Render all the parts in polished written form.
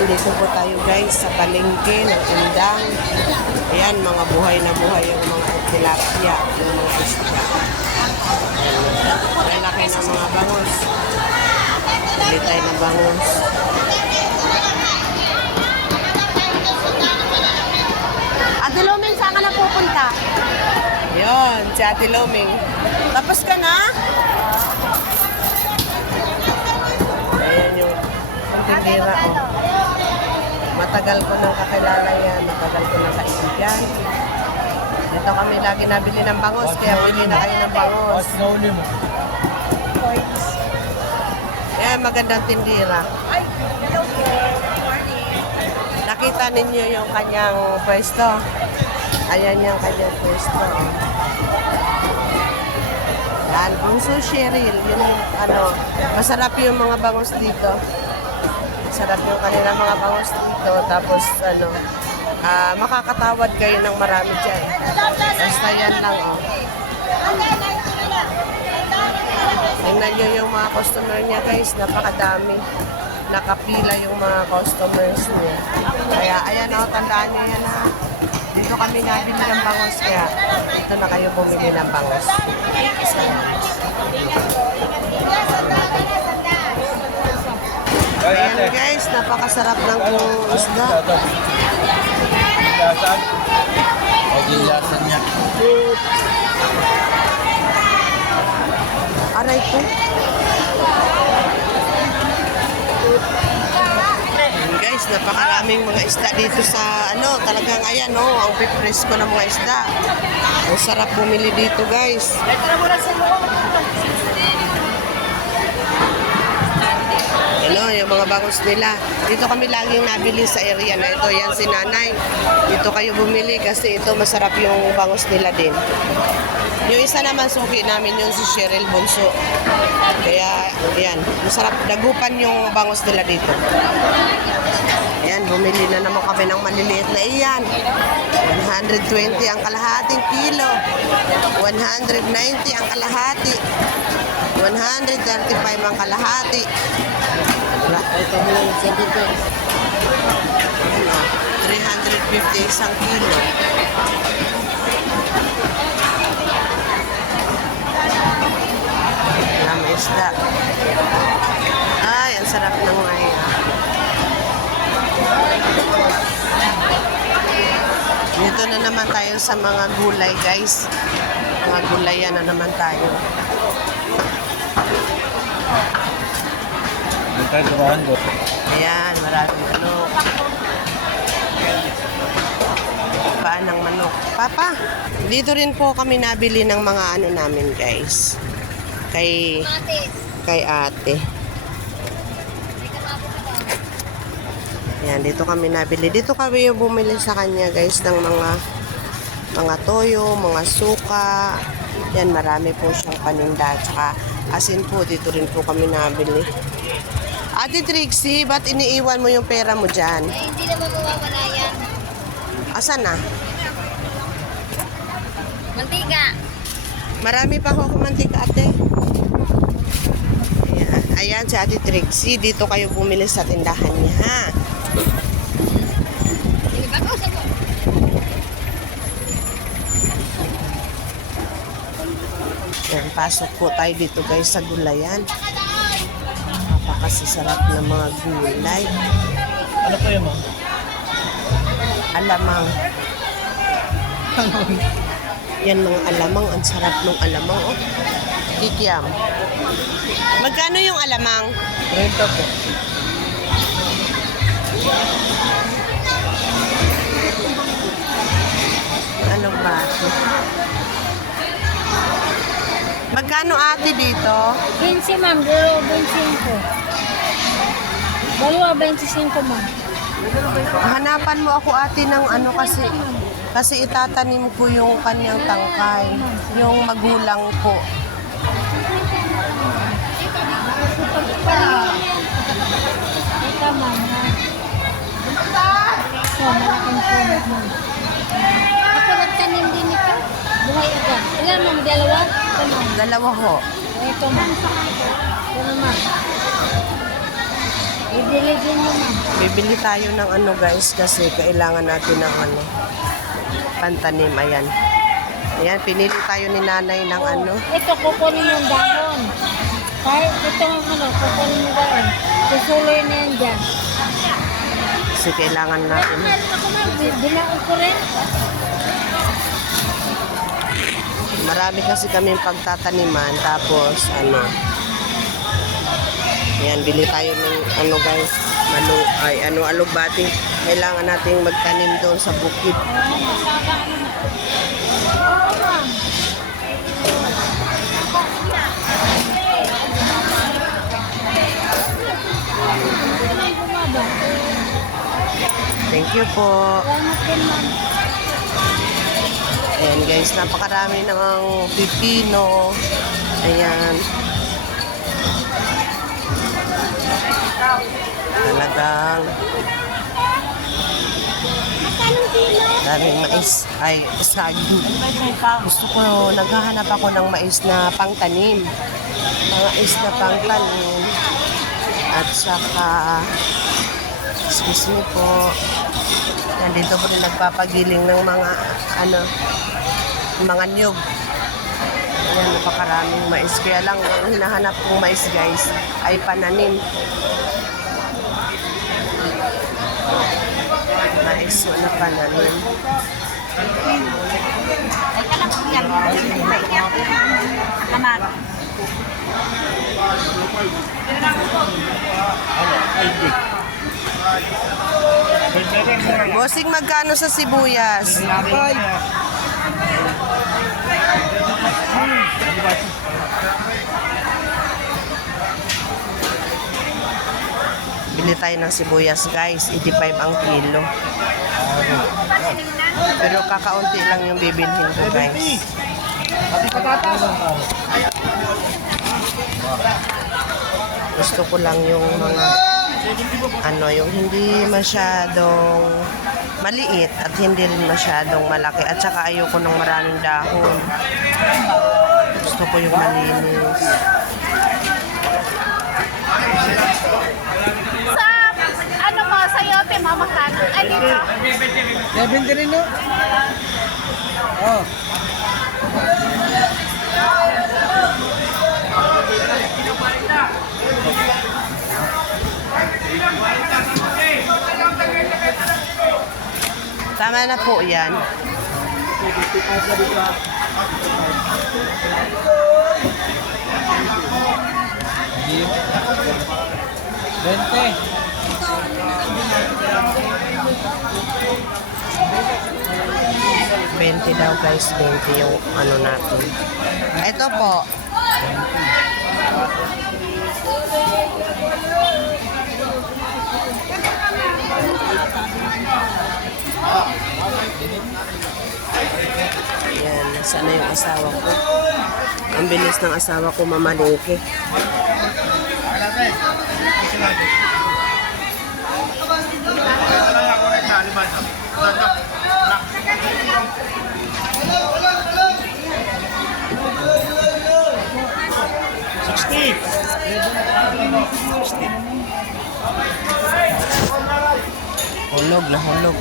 Dito po tayo guys sa palengke ng Indang. Ayan, mga buhay na buhay yung mga tilapia, yung mga isda. Lalaki ng mga bangus. Bili tayo ng bangus. Ate Luming, saan ka na pupunta? Yun, si Ate Luming. Tapos ka na? Ayan yung tindira, oh. Matagal ko nang kakilala yan. Matagal ko nang kaibigan. Dito kami lagi nabili ng bangus, kaya bili na kayo ng bangus. Ayan, magandang tindira. Ay, hello po. Morning. Nakita ninyo yung kanyang pwesto. Ayan yung kanyang pwesto. Yan, Bunso Cheryl. Yun yung ano, masarap yung mga bangus dito. Masarap yung kanilang mga bangus dito. Tapos ano, makakatawad kayo ng marami dyan. Basta yan lang, oh. Tingnan nyo yung mga customer niya guys, napakadami. Nakapila yung mga customers niya. Kaya ayan, oh, tandaan nyo yan, ha. Dito kami nabili ng bangus, kaya dito na kayo bumili ng bangus. Ayan guys, napakasarap ng isda. Aray ko. Guys, napakaraming mga isda dito sa ano, talagang ayan, oh, ang pipresko ng mga isda. Ang sarap bumili dito, guys. Ano, yung mga bangus nila. Dito kami laging nabili sa area na ito. Yan si Nanay. Dito kayo bumili kasi ito masarap yung bangus nila din. Yung isa naman suki namin yun si Cheryl Bunso. Kaya, yan, masarap. Dagupan yung bangus nila dito. Ayan, bumili na naman kami ng maliliit na iyan. 120 ang kalahating kilo. 190 ang kalahati. 135 ang kalahati. Ito mo yung sabi ko. 350 isang kilo. May isda. Ay, ang sarap ng ngayon. Dito na naman tayo sa mga gulay, guys. Mga gulayan na naman tayo. Ayan, maraming manok. Paan ng manok. Papa, dito rin po kami nabili ng mga ano namin, guys. Kay ate. Yan, dito kami nabili. Dito kami yung bumili sa kanya, guys, ng mga toyo, mga suka. Yan, marami po siyang paninda. Tsaka asin po, dito rin po kami nabili. Ate Trixie, ba't iniiwan mo yung pera mo dyan? Ay, hindi naman mawawala yan. Asan na? Mantika. Marami pa ako mantika, ate. Ayan. Ayan si Ate Trixie. Dito kayo bumili sa tindahan niya, ha? Ayan, pasok po tayo dito guys sa gulayan. Napakasasarap ng mga gulay. Ano po yun, ma'am? Alamang. Yan mga alamang. Ang sarap ng alamang, oh. Kikiam. Magkano yung alamang? 30 po. Ano ba? Magkano ate dito? 15, ma'am. 25. Dalawa, 25, ma'am. Hanapan mo ako ate ng ano kasi itatanim ko yung kanyang tangkay. Yung magulang po. Ito, ma'am. Ito, malaking punot, ma'am. Ako nagtanim din ito. Buhay agad. Ilan, ma'am? Dalawa? Ito, ma'am. Dalawa ho. Ito, ma'am. Ito naman. Bibili din mo ma'am. Bibili tayo ng ano guys kasi kailangan natin ng ano, pantanim. Ayan. Ayan, pinili tayo ni nanay ng ano. Ito, kukunin yung dahon. Kahit ito ang ano, kukunin mo dahon. Susuloy na yan dyan. Kasi kailangan Kaya natin. meron ako ma'am, binaon ko rin. Marami kasi kami pagtataniman. Tapos ano. Ayan, bili tayo ng ano guys. Alugbati. Kailangan nating magtanim doon sa bukid. Oo ma'am. Bumaba. Thank you po. Salamat din ma'am. Ayan guys, napakarami ng pipino. Ayan. Talagang daming mais. Ay, saging. Gusto ko, naghahanap ako ng mais na pangtanim. Mais na pangtanim. At saka, excuse me po, nandito po rin nagpapagiling ng mga, mga niyog. Ayan, napakaraming mais. Kaya lang, ang hinahanap kong mais, guys, ay pananim. Mais na pananim. Bossing, magkano sa sibuyas? Bili tayo ng sibuyas guys, 85 ang kilo. Pero kakaunti lang yung bibilhin ko guys. Gusto ko lang yung mga yung hindi masyadong maliit at hindi rin masyadong malaki. At saka ayoko ng maraming dahon. Gusto ko yung malinis. Ano mo, sa yote mo, magkano? Ay, dito. 70 rin, no? Oh. Tama na po yan. Bente. $20 daw guys, 20 yung ano natin. Ito po. Yan, sana yung asawa ko. Ang bilis ng asawa ko mamalingke. Hulog na hulog.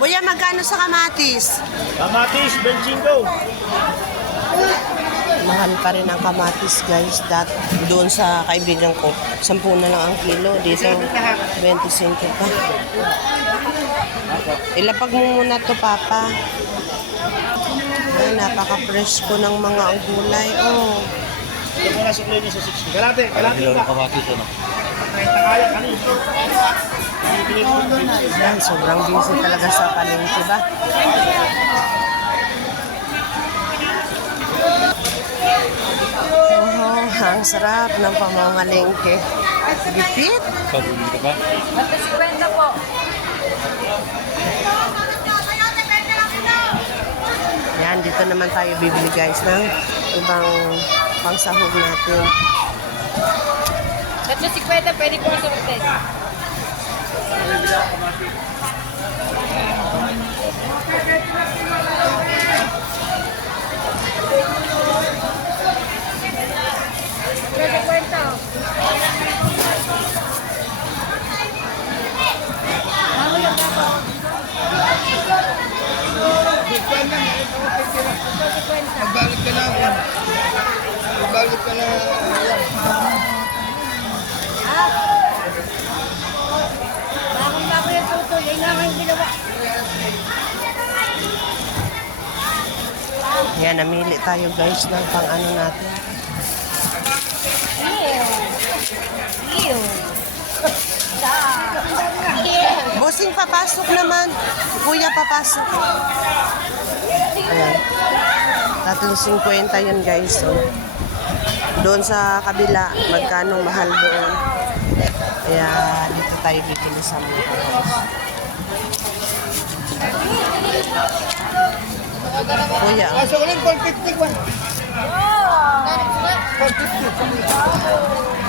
Kuya, magkano sa kamatis? Kamatis, 25. Mahal pa rin ang kamatis guys. Doon sa kaibigan ko, 10 na lang ang kilo. Dito, 25 pa. Ilapag mo muna to Papa. Ay, napaka-fresh ko ng mga gulay. Oh. Ito mo na sukli niya sa 60. Galate na. Kamatis, ano? Yan, sobrang busy talaga sa palengke ba? Oh, ang sarap ng pamamalengke. Gipit. Pabuli ka ba? Yan, dito naman tayo bibili guys ng ibang pangsahog natin. 350, pwede po sa hotel. Magbalik ka na. Magbalik ka na. Bakong bago yung tutoy, ay naman yung ginawa. Yan, namili tayo guys ng pang ano natin. Ew. Bossing, papasok naman. Kuya, papasok. Ayan. Tatlong 50 yun guys. So, doon sa kabila, magkano mahal doon. Kaya dito tayo bibili sa mga guys. Kuya, oh. Kaso ulit, 450 ba? 450.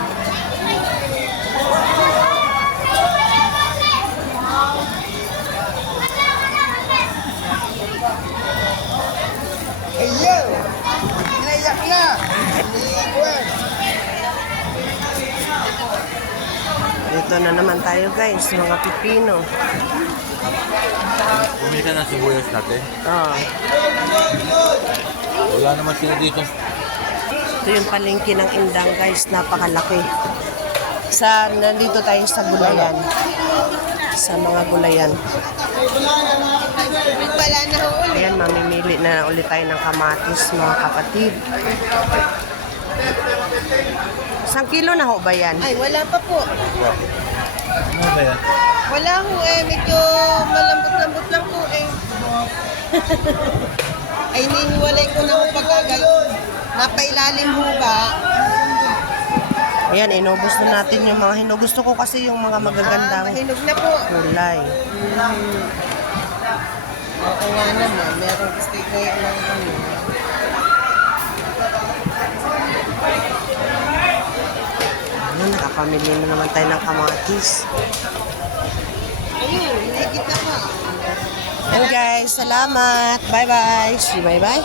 Ayaw! Naiyak na! Dito na naman tayo guys, mga pipino. Bumili ka ng sibuyas natin. Oh. Wala naman sila dito. Ito yung palengke ng Indang guys, napakalaki. Nandito tayo sa gulayan. Sa mga gulayan. Ayan, mamimili na ulit tayo ng kamatis mga kapatid. 1 kilo na ho ba yan? Ay, wala pa po. Ano ba yan? Wala ho eh. Medyo malambot-lambot lang po eh. Ay, hinihiwalay ko na ho pagkagayon. Napailalim ho ba? Ayan, inubos na natin yung mga hinugusto ko kasi yung mga magagandang Mahinog na po. kulay. Oo nga naman. Meron gusto ko yung ano. Ayan, nakapamili na naman tayo ng kamatis. Ayun, higit na po. And guys, salamat. Bye-bye. See you, bye-bye.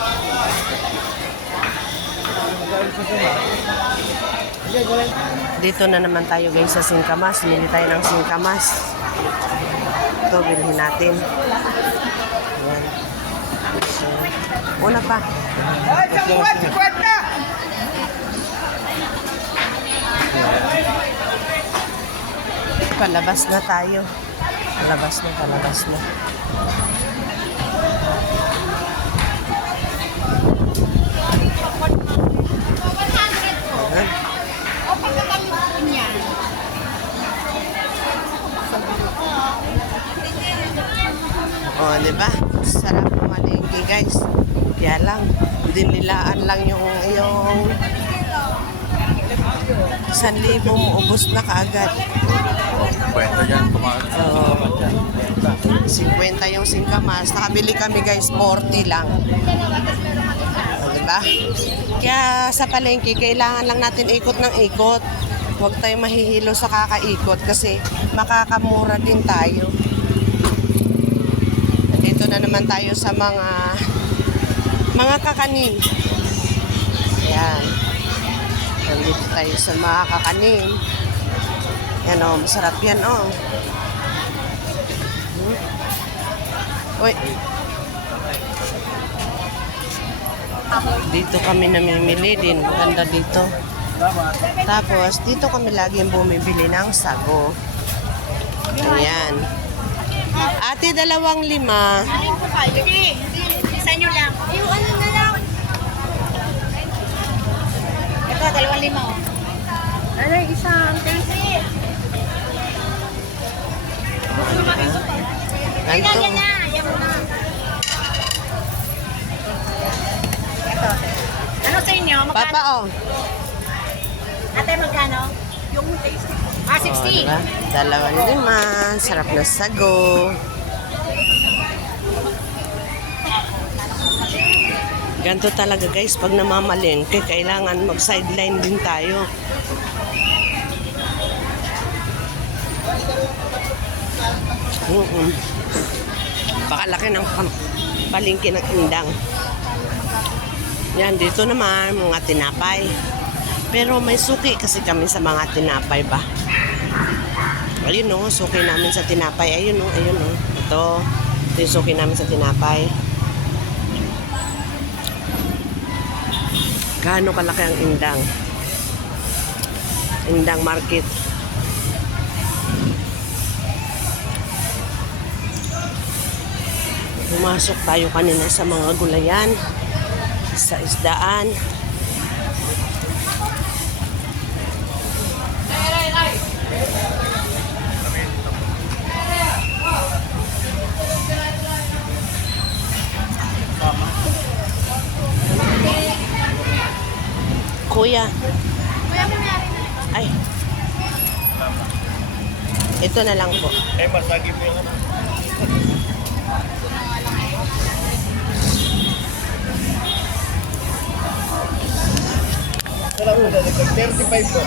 Dito na naman tayo guys sa singkamas. Bili tayo ng singkamas. Ito, bilhin natin. Ayan. So, una pa. Palabas na tayo. Palabas na, palabas na. Ayan. Oh, di ba? Sarap malengke, guys. Kaya lang, dinilaan lang yung 1,000 mo, ubos na kaagad. Kwenta dyan, kumakas. Oo. 50 yung singkamas. Nakabili kami, guys, 40 lang. Oh, di ba? Kaya sa palengke, kailangan lang natin ikot ng ikot. Huwag tayong mahihilo sa kakaikot kasi makakamura din tayo. Dito na naman tayo sa mga kakanin. Ayan. Nandito tayo sa mga kakanin. Yan o, masarap yan o. Uy. Dito kami namimili din. Maganda dito. Tapos, dito kami laging bumibili ng sago. Ayan. Ate, 2.5. Alin po kayo? Hindi. Isa nyo lang. Yung ano na lang. Ito, 2.5. Ano, isang 30. Ganto. Yan na. Yan mo na. Ito. Ano sa inyo? Magkano? Papa, oh. Ate, magkano? Yung tasty. Ah, 60. Oh, diba? 2.5. Sarap na sago. Ganto talaga guys, pag namamalengke, kailangan mag-sideline din tayo. Pakalaki ng palengke ng indang. Yan, dito naman, mga tinapay. Pero may suki kasi kami sa mga tinapay ba. Ayun o, suki namin sa tinapay. Ayun o, ayun o. Ito yung suki namin sa tinapay. Gaano kalaki ang indang? Indang market. Pumasok tayo kanina sa mga gulayan, sa isdaan. Kuya. Ay. Ito na lang po. Eh, masagi po yung ano. Wala po dali. 35 po.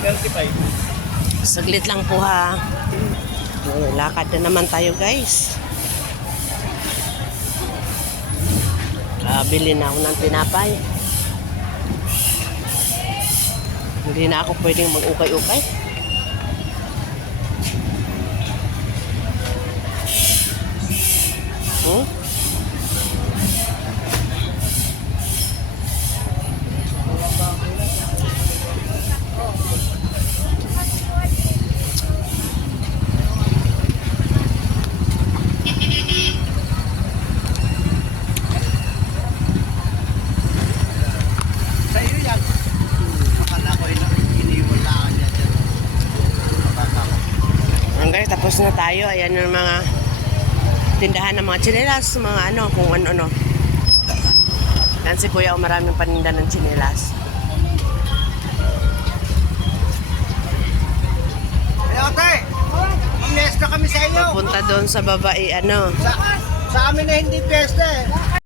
35. Saglit lang po ha. Lakad na naman tayo guys. Bili na ako ng tinapay. Hindi na ako pwedeng mag-ukay-ukay. Hmm? Sa'yo yan. Akala ko iniwala niya dyan. Hanggang tapos na tayo. Ayan yung mga tindahan ng mga tsinelas, mga ano, kung ano-ano. Yan si Kuya, maraming paninda ng tsinelas. Hey, ate! Amnes na kami sa inyo. Papunta doon sa babae, ano. Sa amin na hindi piyesta eh.